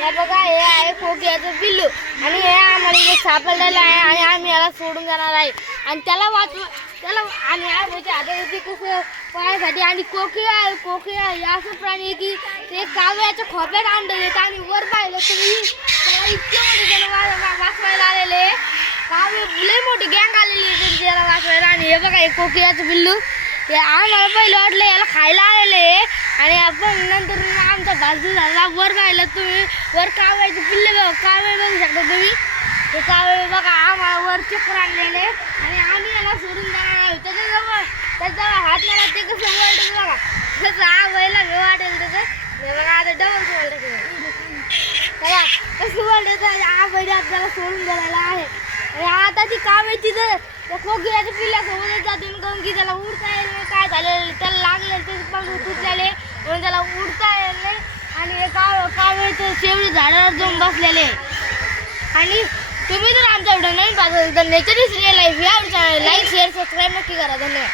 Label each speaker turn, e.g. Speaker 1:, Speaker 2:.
Speaker 1: या बघा हे आहे कोकियाचं पिल्लू. आणि हे आम्हाला इथे सापडलेलं आहे आणि आम्ही याला सोडून जाणार आहे. आणि त्याला वाचव त्याला आणि म्हणजे आता इथे कसं आणि कोकिळा कोकिळा हे असं प्राणी आहे की ते काव्याच्या खोप्यात आणलं देतात आणि वर पाहिलं तुम्ही त्याला इतके मोठे त्याला वाचवायला आलेले काव्य लय मोठी गँग आलेली आहे त्यांची याला वाचवायला. आणि हे बघा हे कोकिळाचं पिल्लू. हे आम्हाला पहिलं वाटलं याला खायला आणि आपण नंतर आमचा बाजू झाला वर राहिला तुम्ही. वर कावळ्याचे पिल्ले बघा कावळे बघू शकता तुम्ही. ते कावळे बघा आम्हाला वर चक्कर आणलेले. आणि आम्ही याला सोडून जाणार आहोत. त्याच्याजवळ त्याच्याजवळ हात मला ते कसं वळत बघा. जसं हा वयला मी वाटेल त्याचं बघा आता डबल वळत बघा. कसं वळत हा बैल आपल्याला सोडून द्यायला आहे. आणि आता ती कावळे तिथं त्या कोकिळाच्या पिल्ल्यासोबतच जाते. काऊन की त्याला उडता येईल म्हणून त्याला उडता येईल नाही. आणि हे का कावळे तर शेवटी झाडावर जाऊन बसलेले. आणि तुम्ही जर आमच्या व्हिडिओ नवीन पाहत असाल तर नेचर इज रिअल लाईफ या लाईक शेअर सबस्क्राईब नक्की करा. धन्यवाद.